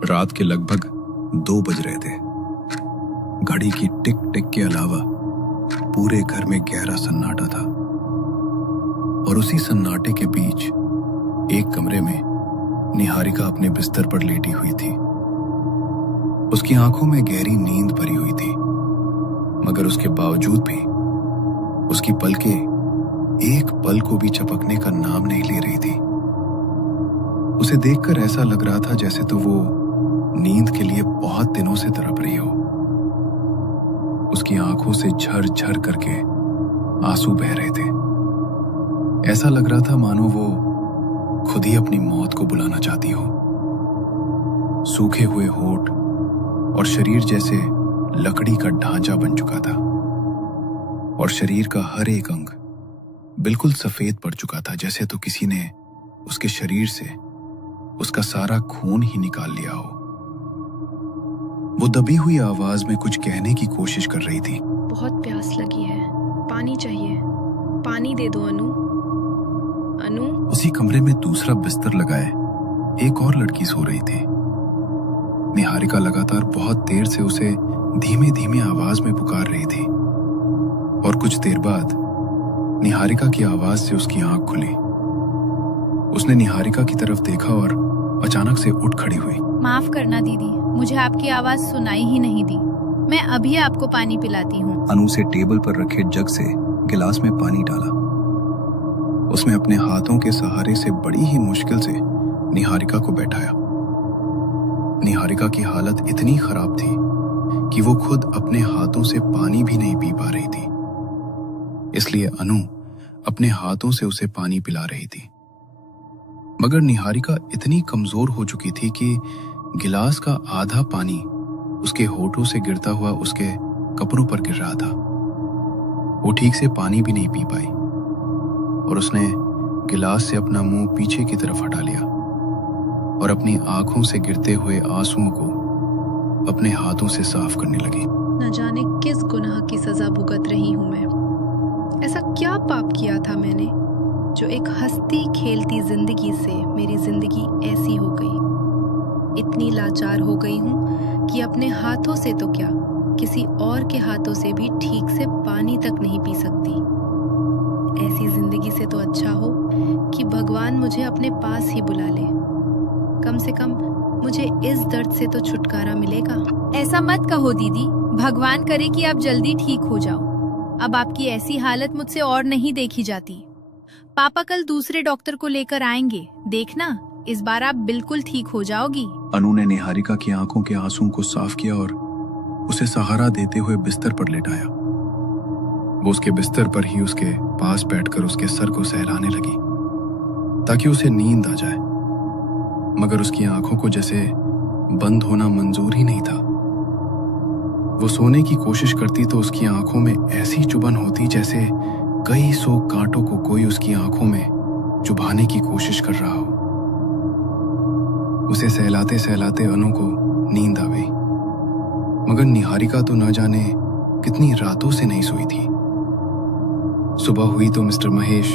रात के लगभग 2 बज रहे थे। घड़ी की टिक टिक के अलावा पूरे घर में गहरा सन्नाटा था और उसी सन्नाटे के बीच एक कमरे में निहारिका अपने बिस्तर पर लेटी हुई थी। उसकी आंखों में गहरी नींद भरी हुई थी, मगर उसके बावजूद भी उसकी पलकें एक पल को भी झपकने का नाम नहीं ले रही थी। उसे देखकर ऐसा लग रहा था जैसे तो वो नींद के लिए बहुत दिनों से तड़प रही हो। उसकी आंखों से झर-झर करके आंसू बह रहे थे। ऐसा लग रहा था मानो वो खुद ही अपनी मौत को बुलाना चाहती हो। सूखे हुए होंठ और शरीर जैसे लकड़ी का ढांचा बन चुका था और शरीर का हर एक अंग बिल्कुल सफेद पड़ चुका था, जैसे तो किसी ने उसके शरीर से उसका सारा खून ही निकाल लिया हो। वो दबी हुई आवाज में कुछ कहने की कोशिश कर रही थी। बहुत प्यास लगी है, पानी चाहिए, पानी दे दो अनु। अनु। उसी कमरे में दूसरा बिस्तर लगाए एक और लड़की सो रही थी। निहारिका लगातार बहुत देर से उसे धीमे धीमे आवाज में पुकार रही थी और कुछ देर बाद निहारिका की आवाज से उसकी आंख खुली। उसने निहारिका की तरफ देखा और अचानक से उठ खड़ी हुई। माफ करना दीदी, मुझे आपकी आवाज सुनाई ही नहीं दी। मैं अभी आपको पानी पिलाती हूँ। अनु से टेबल पर रखे जग से गिलास में पानी डाला। उसने अपने हाथों के सहारे से बड़ी ही मुश्किल से निहारिका को बैठाया। निहारिका की हालत इतनी खराब थी कि वो खुद अपने हाथों से पानी भी नहीं पी पा रही थी, इसलिए अनु अपने हाथों से उसे पानी पिला रही थी। मगर निहारिका इतनी कमजोर हो चुकी थी कि गिलास का आधा पानी उसके होठों से गिरता हुआ उसके कपड़ों पर गिर रहा था। वो ठीक से पानी भी नहीं पी पाई और उसने गिलास से अपना मुंह पीछे की तरफ हटा लिया और अपनी आंखों से गिरते हुए आंसुओं को अपने हाथों से साफ करने लगी। न जाने किस गुनाह की सजा भुगत रही हूँ मैं। ऐसा क्या पाप किया था मैंने जो एक हंसती खेलती जिंदगी से मेरी जिंदगी ऐसी हो गई। इतनी लाचार हो गई हूँ कि अपने हाथों से तो क्या, किसी और के हाथों से भी ठीक से पानी तक नहीं पी सकती। ऐसी जिंदगी से तो अच्छा हो कि भगवान मुझे अपने पास ही बुला ले। कम से कम मुझे इस दर्द से तो छुटकारा मिलेगा। ऐसा मत कहो दीदी, भगवान करे कि आप जल्दी ठीक हो जाओ। अब आपकी ऐसी हालत मुझसे और नहीं देखी जाती। पापा कल दूसरे डॉक्टर को लेकर आएंगे, देखना इस बार आप बिल्कुल ठीक हो जाओगी। अनु ने निहारिका की आंखों के आंसुओं को साफ किया और उसे सहारा देते हुए बिस्तर पर लेटाया। वो उसके बिस्तर पर ही उसके पास बैठकर उसके सर को सहलाने लगी ताकि उसे नींद आ जाए, मगर उसकी आंखों को जैसे बंद होना मंजूर ही नहीं था। वो सोने की कोशिश करती तो उसकी आंखों में ऐसी चुभन होती जैसे कई सौ कांटों को कोई उसकी आंखों में चुभाने की कोशिश कर रहा हो। उसे सहलाते सहलाते अनु को नींद आ गई, मगर निहारिका तो न जाने कितनी रातों से नहीं सोई थी। सुबह हुई तो मिस्टर महेश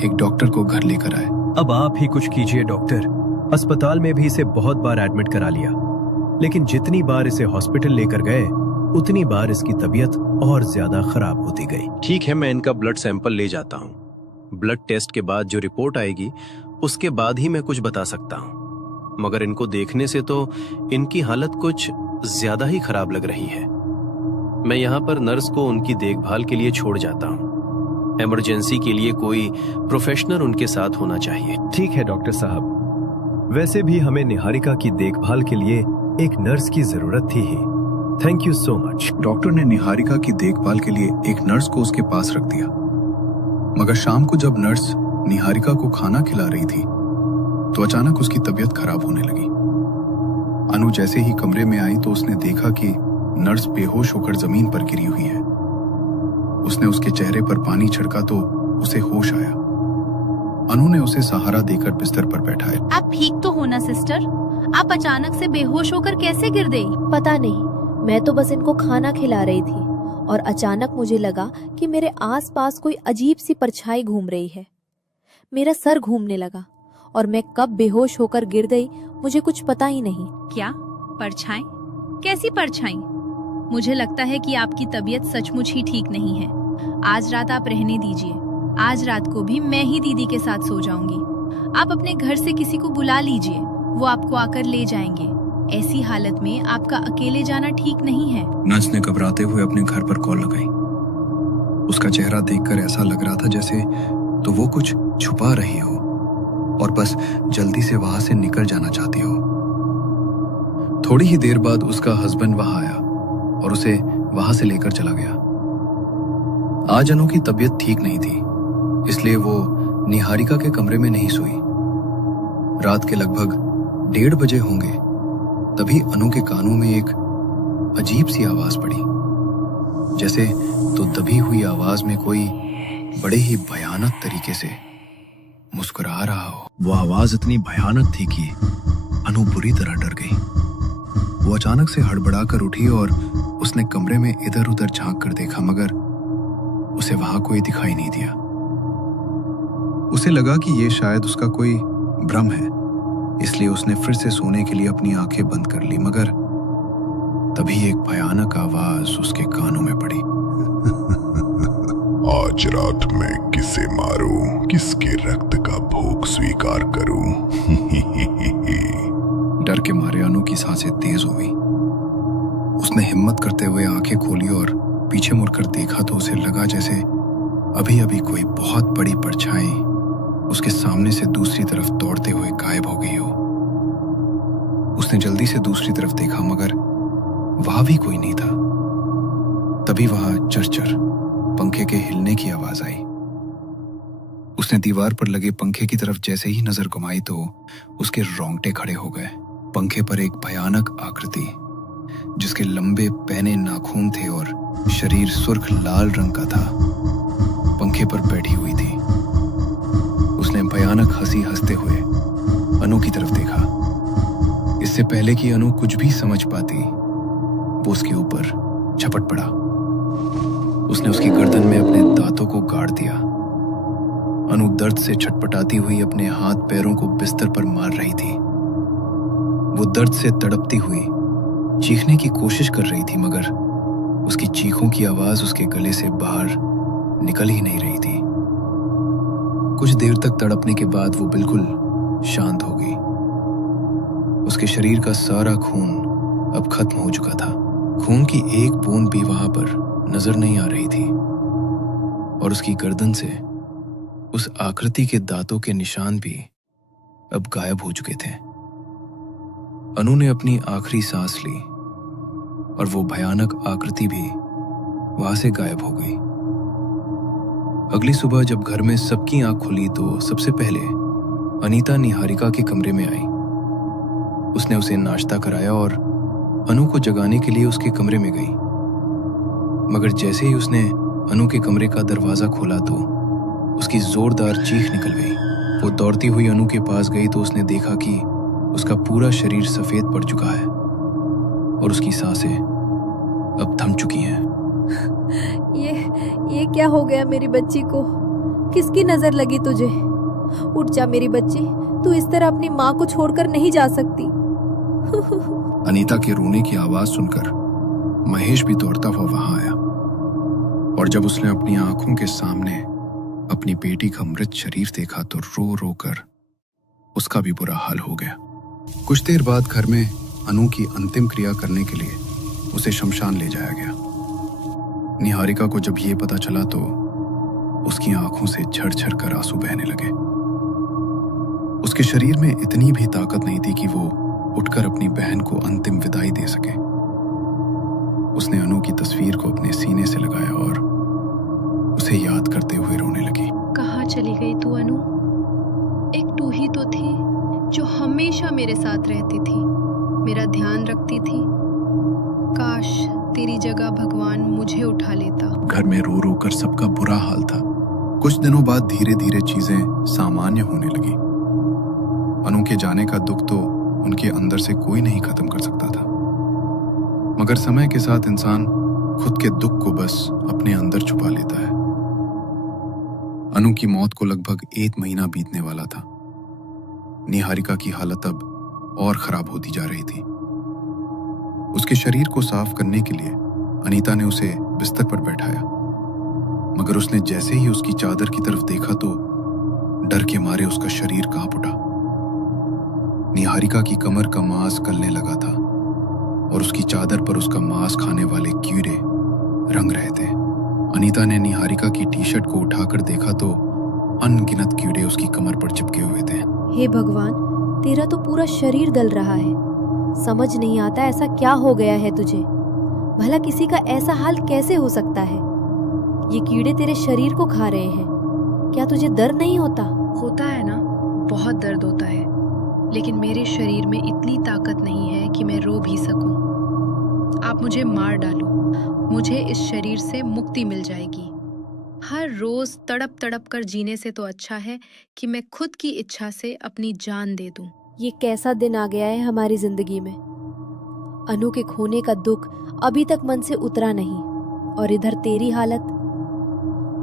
एक डॉक्टर को घर लेकर आए। अब आप ही कुछ कीजिए डॉक्टर। अस्पताल में भी इसे बहुत बार एडमिट करा लिया, लेकिन जितनी बार इसे हॉस्पिटल लेकर गए उतनी बार इसकी तबीयत और ज्यादा खराब होती गई। ठीक है, मैं इनका ब्लड सैंपल ले जाता हूँ। ब्लड टेस्ट के बाद जो रिपोर्ट आएगी उसके बाद ही मैं कुछ बता सकता हूँ, मगर इनको देखने से तो इनकी हालत कुछ ज्यादा ही खराब लग रही है। मैं यहाँ पर नर्स को उनकी देखभाल के लिए छोड़ जाता हूँ। इमरजेंसी के लिए कोई प्रोफेशनल उनके साथ होना चाहिए। ठीक है डॉक्टर साहब, वैसे भी हमें निहारिका की देखभाल के लिए एक नर्स की जरूरत थी ही। Thank you so much. Doctor ने निहारिका की देखभाल के लिए एक नर्स को उसके पास रख दिया, मगर शाम को जब नर्स निहारिका को खाना खिला रही थी तो अचानक उसकी तबीयत खराब होने लगी। अनु जैसे ही कमरे में आई तो उसने देखा कि नर्स बेहोश होकर जमीन पर गिरी हुई है। उसने उसके चेहरे पर पानी छिड़का तो उसे होश आया। अनु ने उसे सहारा देकर बिस्तर पर बैठाया। आप ठीक तो हो ना सिस्टर? आप अचानक से बेहोश होकर कैसे गिर गई? पता नहीं, मैं तो बस इनको खाना खिला रही थी और अचानक मुझे लगा कि मेरे आसपास कोई अजीब सी परछाई घूम रही है। मेरा सर घूमने लगा और मैं कब बेहोश होकर गिर गई मुझे कुछ पता ही नहीं। क्या परछाई? कैसी परछाई? मुझे लगता है कि आपकी तबीयत सचमुच ही ठीक नहीं है। आज रात आप रहने दीजिए। आज रात को भी मैं ही दीदी के साथ सो जाऊंगी। आप अपने घर से किसी को बुला लीजिए, वो आपको आकर ले जाएंगे। ऐसी हालत में आपका अकेले जाना ठीक नहीं है। नर्स ने घबराते हुए अपने घर पर कॉल लगाई। उसका चेहरा देखकर ऐसा लग रहा था जैसे तो वो कुछ छुपा रही हो और बस जल्दी से वहां से निकल जाना चाहती हो। थोड़ी ही देर बाद उसका हस्बैंड वहां आया और उसे वहां से लेकर चला गया। आज अनु की तबीयत ठीक नहीं थी, इसलिए वो निहारिका के कमरे में नहीं सोई। रात के लगभग 1:30 बजे होंगे, तभी अनु के कानों में एक अजीब सी आवाज पड़ी, जैसे तो दबी हुई आवाज में कोई बड़े ही भयानक तरीके से मुस्कुरा रहा हो। वो आवाज इतनी भयानक थी कि अनु बुरी तरह डर गई। वो अचानक से हड़बड़ाकर उठी और उसने कमरे में इधर उधर झांक कर देखा, मगर उसे वहां कोई दिखाई नहीं दिया। उसे लगा कि ये शायद उसका कोई भ्रम है, इसलिए उसने फिर से सोने के लिए अपनी आंखें बंद कर ली, मगर तभी एक भयानक आवाज उसके कानों में पड़ी। आज रात मैं किसे मारूं, किसके रक्त का भोग स्वीकार करूं? डर के मारे अनु की सांसें तेज हो गई। उसने हिम्मत करते हुए आंखें खोली और पीछे मुड़कर देखा तो उसे लगा जैसे अभी अभी कोई बहुत बड़ी परछाई उसके सामने से दूसरी तरफ दौड़ते हुए गायब हो गई हो। उसने जल्दी से दूसरी तरफ देखा, मगर वहां भी कोई नहीं था। तभी वहां चरचर पंखे के हिलने की आवाज आई। उसने दीवार पर लगे पंखे की तरफ जैसे ही नजर घुमाई तो उसके रोंगटे खड़े हो गए। पंखे पर एक भयानक आकृति, जिसके लंबे पैने नाखून थे और शरीर सुर्ख लाल रंग का था, पंखे पर बैठी हुई थी। उसने भयानक हंसी हंसते हुए अनु की तरफ देखा। इससे पहले कि अनु कुछ भी समझ पाती, वो उसके ऊपर झपट पड़ा। उसने उसकी गर्दन में अपने दांतों को गाड़ दिया। अनु दर्द से छटपटाती हुई अपने हाथ पैरों को बिस्तर पर मार रही थी। वो दर्द से तड़पती हुई चीखने की कोशिश कर रही थी, मगर उसकी चीखों की आवाज उसके गले से बाहर निकल ही नहीं रही थी। कुछ देर तक तड़पने के बाद वो बिल्कुल शांत हो गई। उसके शरीर का सारा खून अब खत्म हो चुका था। खून की एक बूंद भी वहां पर नजर नहीं आ रही थी और उसकी गर्दन से उस आकृति के दांतों के निशान भी अब गायब हो चुके थे। अनु ने अपनी आखिरी सांस ली और वो भयानक आकृति भी वहां से गायब हो गई। अगली सुबह जब घर में सबकी आंख खुली तो सबसे पहले अनीता निहारिका के कमरे में आई। उसने उसे नाश्ता कराया और अनु को जगाने के लिए उसके कमरे में गई, मगर जैसे ही उसने अनु के कमरे का दरवाजा खोला तो उसकी जोरदार चीख निकल गई। वो दौड़ती हुई अनु के पास गई तो उसने देखा कि उसका पूरा शरीर सफेद पड़ चुका है और उसकी सांसें अब थम चुकी हैं। ये क्या हो गया मेरी बच्ची को? किसकी नजर लगी तुझे? उठ जा मेरी बच्ची, तू इस तरह अपनी माँ को छोड़कर नहीं जा सकती। अनीता के रोने की आवाज सुनकर महेश भी दौड़ता हुआ वहां आया और जब उसने अपनी आंखों के सामने अपनी बेटी का मृत शरीर देखा तो रो रो कर उसका भी बुरा हाल हो गया। कुछ देर बाद घर में अनु की अंतिम क्रिया करने के लिए उसे शमशान ले जाया गया। निहारिका को जब ये पता चला तो उसकी आंखों से झरझर कर आंसू बहने लगे। उसके शरीर में इतनी भी ताकत नहीं थी कि वो उठकर अपनी बहन को अंतिम विदाई दे सके। उसने अनु की तस्वीर को अपने सीने से लगाया और उसे याद करते हुए रोने लगी। कहाँ चली गई तू अनु? एक तू ही तो थी जो हमेशा मेरे साथ रहती थी, मेरा ध्यान रखती थी। काश तेरी जगह भगवान मुझे उठा लेता। घर में रो रो कर सबका बुरा हाल था। कुछ दिनों बाद धीरे धीरे चीजें सामान्य होने लगी। अनु के जाने का दुख तो उनके अंदर से कोई नहीं खत्म कर सकता था, मगर समय के साथ इंसान खुद के दुख को बस अपने अंदर छुपा लेता है। अनु की मौत को लगभग 1 महीना बीतने वाला था। निहारिका की हालत अब और खराब होती जा रही थी। उसके शरीर को साफ करने के लिए अनीता ने उसे बिस्तर पर बैठाया, मगर उसने जैसे ही उसकी चादर की तरफ देखा तो डर के मारे उसका शरीर कांप उठा। निहारिका की कमर का मांस गलने लगा था और उसकी चादर पर उसका मांस खाने वाले कीड़े रंग रहे थे। अनीता ने निहारिका की टी शर्ट को उठाकर देखा तो अनगिनत कीड़े उसकी कमर पर चिपके हुए थे। हे भगवान, तेरा तो पूरा शरीर गल रहा है। समझ नहीं आता ऐसा क्या हो गया है तुझे। भला किसी का ऐसा हाल कैसे हो सकता है? ये कीड़े तेरे शरीर को खा रहे हैं। क्या तुझे दर्द नहीं होता? होता है ना, बहुत दर्द होता है, लेकिन मेरे शरीर में इतनी ताकत नहीं है कि मैं रो भी सकूं। आप मुझे मार डालो, मुझे इस शरीर से मुक्ति मिल जाएगी। हर रोज तड़प तड़प कर जीने से तो अच्छा है कि मैं खुद की इच्छा से अपनी जान दे दूं। ये कैसा दिन आ गया है हमारी जिंदगी में। अनु के खोने का दुख अभी तक मन से उतरा नहीं, और इधर तेरी हालत।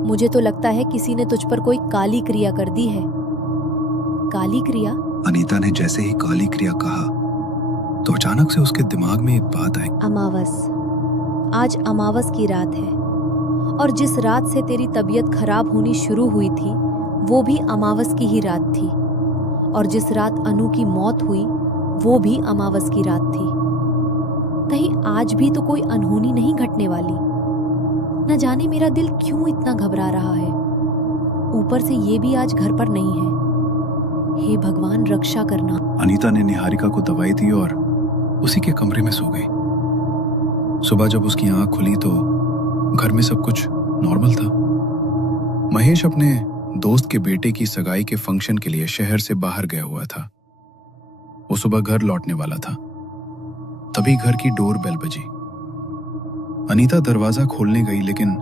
मुझे तो लगता है किसी ने तुझ पर कोई काली क्रिया कर दी है। काली क्रिया? अनीता ने जैसे ही काली क्रिया कहा तो अचानक से उसके दिमाग में एक बात आई। अमावस। आज अमावस की रात है, और जिस रात से तेरी तबीयत खराब होनी शुरू हुई थी वो भी अमावस की ही रात थी, और जिस रात अनु की मौत हुई वो भी अमावस की रात थी। कहीं आज भी तो कोई अनहोनी नहीं घटने वाली? न जाने मेरा दिल क्यों इतना घबरा रहा है। ऊपर से ये भी आज घर पर नहीं है। हे भगवान, रक्षा करना। अनीता ने निहारिका को दवाई दी और उसी के कमरे में सो गई। सुबह जब उसकी आंख खुली तो घर में सब कुछ नॉर्मल था। महेश अपने दोस्त के बेटे की सगाई के फंक्शन के लिए शहर से बाहर गया हुआ था। वो सुबह घर लौटने वाला था, तभी घर की डोर बेल बजी। अनीता दरवाजा खोलने गई, लेकिन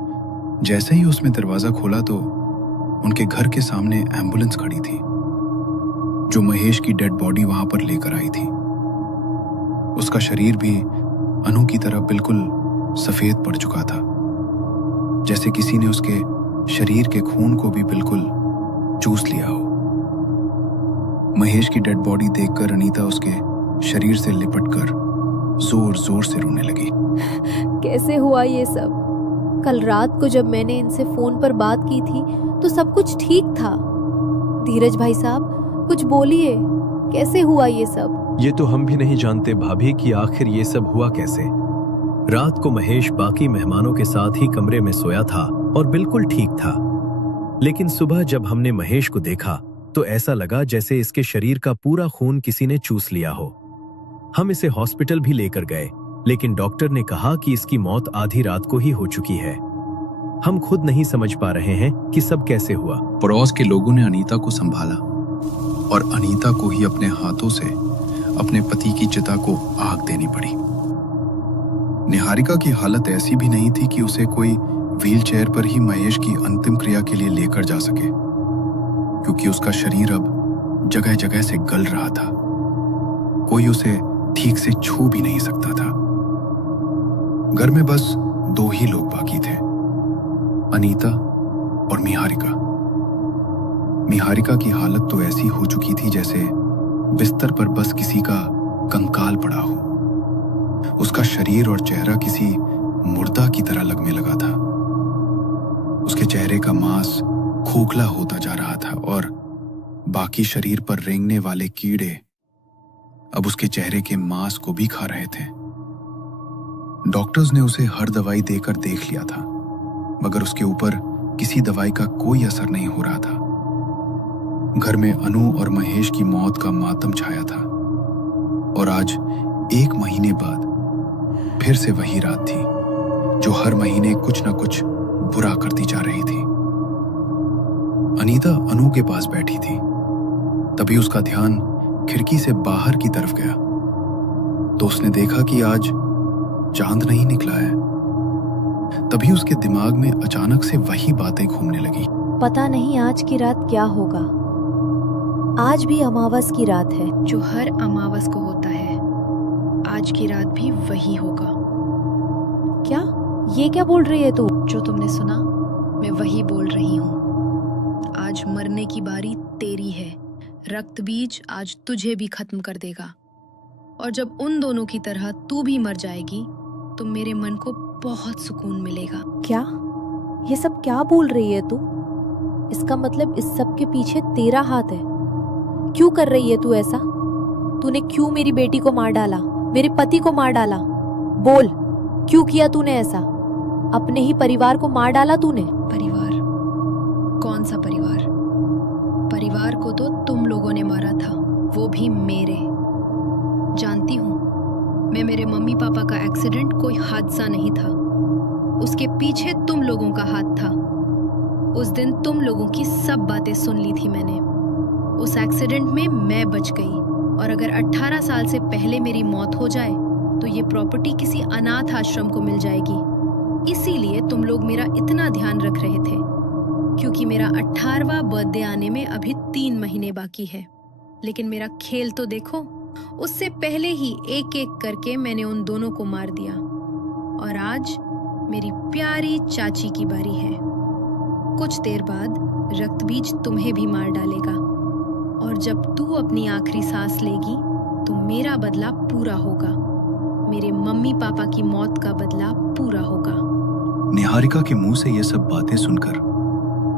जैसे ही उसने दरवाजा खोला तो उनके घर के सामने एम्बुलेंस खड़ी थी, जो महेश की डेड बॉडी वहां पर लेकर आई थी। उसका शरीर भी अनु की तरह बिल्कुल सफेद पड़ चुका था, जैसे किसी ने उसके शरीर के खून को भी बिल्कुल चूस लिया हो। महेश की डेड बॉडी देखकर अनीता उसके शरीर से लिपटकर जोर जोर से रोने लगी। कैसे हुआ ये सब? कल रात को जब मैंने इनसे फोन पर बात की थी तो सब कुछ ठीक था। धीरज भाई साहब, कुछ बोलिए, कैसे हुआ ये सब? ये तो हम भी नहीं जानते भाभी कि आखिर ये सब हुआ कैसे। रात को महेश बाकी मेहमानों के साथ ही कमरे में सोया था और बिल्कुल ठीक था, लेकिन सुबह जब हमने महेश को देखा तो ऐसा लगा जैसे इसके शरीर का पूरा खून किसी ने चूस लिया हो। हम इसे हॉस्पिटल भी लेकर गए, लेकिन डॉक्टर ने कहा कि इसकी मौत आधी रात को ही हो चुकी है। हम खुद नहीं समझ पा रहे हैं कि सब कैसे हुआ। पड़ोस के लोगों ने अनीता को संभाला और अनीता को ही अपने हाथों से अपने पति की चिता को आग देनी पड़ी। निहारिका की हालत ऐसी भी नहीं थी कि उसे कोई व्हीलचेयर पर ही महेश की अंतिम क्रिया के लिए लेकर जा सके, क्योंकि उसका शरीर अब जगह जगह से गल रहा था। कोई उसे ठीक से छू भी नहीं सकता था। घर में बस दो ही लोग बाकी थे, अनीता और निहारिका। निहारिका की हालत तो ऐसी हो चुकी थी जैसे बिस्तर पर बस किसी का कंकाल पड़ा हो। उसका शरीर और चेहरा किसी मुर्दा की तरह लगने लगा था। उसके चेहरे का मांस खोखला होता जा रहा था और बाकी शरीर पर रेंगने वाले कीड़े अब उसके चेहरे के मांस को भी खा रहे थे। डॉक्टर्स ने उसे हर दवाई देकर देख लिया था, मगर उसके ऊपर किसी दवाई का कोई असर नहीं हो रहा था। घर में अनु और महेश की मौत का मातम छाया था, और आज 1 महीने बाद फिर से वही रात थी जो हर महीने कुछ न कुछ बुरा करती जा रही थी। अनीता अनु के पास बैठी थी, तभी उसका ध्यान खिड़की से बाहर की तरफ गया तो उसने देखा कि आज चांद नहीं निकला है। तभी उसके दिमाग में अचानक से वही बातें घूमने लगी। पता नहीं आज की रात क्या होगा। आज भी अमावस की रात है। जो हर अमावस को होता है, आज की रात भी वही होगा। क्या? ये क्या बोल रही है तू? जो तुमने सुना, मैं वही बोल रही हूँ। आज मरने की बारी तेरी है। रक्त बीज आज तुझे भी खत्म कर देगा। और जब उन दोनों की तरह तू भी मर जाएगी तो मेरे मन को बहुत सुकून मिलेगा। क्या? ये सब क्या बोल रही है तू? इसका मतलब इस सब के पीछे तेरा हाथ है। क्यों कर रही है तू ऐसा? तूने क्यों मेरी बेटी को मार डाला, मेरे पति को मार डाला? बोल, क्यों किया तूने ऐसा? अपने ही परिवार को मार डाला तूने। परिवार? कौन सा परिवार? परिवार को तो तुम लोगों ने मारा था, वो भी मेरे। जानती हूँ, मैं मेरे मम्मी पापा का एक्सीडेंट कोई हादसा नहीं था, उसके पीछे तुम लोगों का हाथ था। उस दिन तुम लोगों की सब बातें सुन ली थी मैंने। उस एक्सीडेंट में मैं बच गई, और अगर 18 साल से पहले मेरी मौत हो जाए तो ये प्रॉपर्टी किसी अनाथ आश्रम को मिल जाएगी। इसीलिए तुम लोग मेरा इतना ध्यान रख रहे थे, क्योंकि मेरा 18वां बर्थडे आने में अभी 3 महीने बाकी है। लेकिन मेरा खेल तो देखो, उससे पहले ही एक एक करके मैंने उन दोनों को मार दिया, और आज मेरी प्यारी चाची की बारी है। कुछ देर बाद रक्तबीज तुम्हें भी मार डालेगा, और जब तू अपनी आखिरी सांस लेगी तो मेरा बदला पूरा होगा। मेरे मम्मी पापा की मौत का बदला पूरा होगा। निहारिका के मुंह से ये सब बातें सुनकर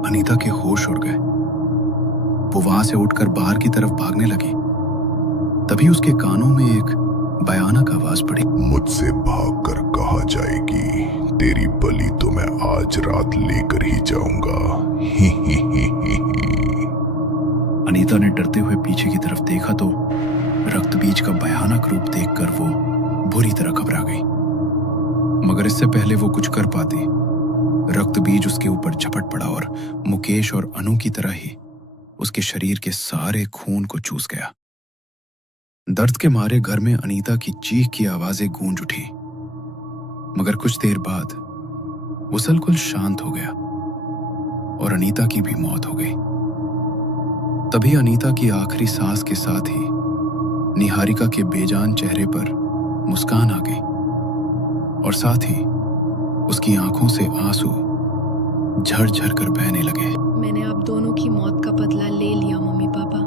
अनीता के होश उड़ गए। वो वहां से उठकर बाहर की तरफ भागने लगी। तभी उसके कानों में एक भयानक आवाज पड़ी। मुझसे भागकर कहा जाएगी, तेरी बलि तो मैं आज रात लेकर ही जाऊंगा। ही ही ही ही ही। अनीता ने डरते हुए पीछे की तरफ देखा तो रक्तबीज का भयानक रूप देखकर वो बुरी तरह घबरा गई। मगर इससे पहले वो कुछ कर पाती, रक्तबीज उसके ऊपर झपट पड़ा और मुकेश और अनु की तरह ही उसके शरीर के सारे खून को चूस गया। दर्द के मारे घर में अनीता की चीख की आवाजें गूंज उठी। मगर कुछ देर बाद वो बिल्कुल शांत हो गया और अनीता की भी मौत हो गई। तभी अनीता की आखिरी सांस के साथ ही निहारिका के बेजान चेहरे पर मुस्कान आ गई, और साथ ही उसकी आंखों से आंसू झरझर कर बहने लगे। मैंने आप दोनों की मौत का बदला ले लिया मम्मी पापा।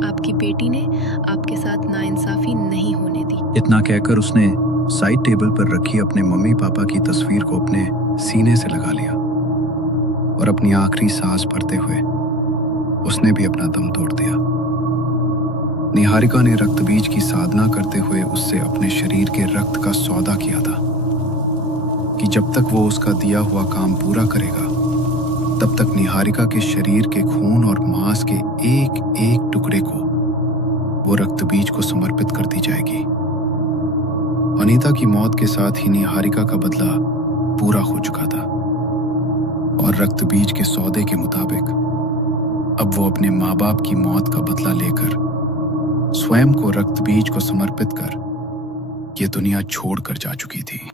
आपकी बेटी ने आपके साथ नाइंसाफी नहीं होने दी। इतना कहकर उसने साइड टेबल पर रखी अपने मम्मी पापा की तस्वीर को अपने सीने से लगा लिया, और अपनी आखिरी सांस भरते हुए उसने भी अपना दम तोड़ दिया। निहारिका ने रक्तबीज की साधना करते हुए उससे अपने शरीर के रक्त का सौदा किया था कि जब तक वो उसका दिया हुआ काम पूरा करेगा तब तक निहारिका के शरीर के खून और मांस के एक एक टुकड़े को वो रक्तबीज को समर्पित कर दी जाएगी। अनीता की मौत के साथ ही निहारिका का बदला पूरा हो चुका था, और रक्तबीज के सौदे के मुताबिक अब वो अपने माँ बाप की मौत का बदला लेकर स्वयं को रक्तबीज को समर्पित कर ये दुनिया छोड़कर जा चुकी थी।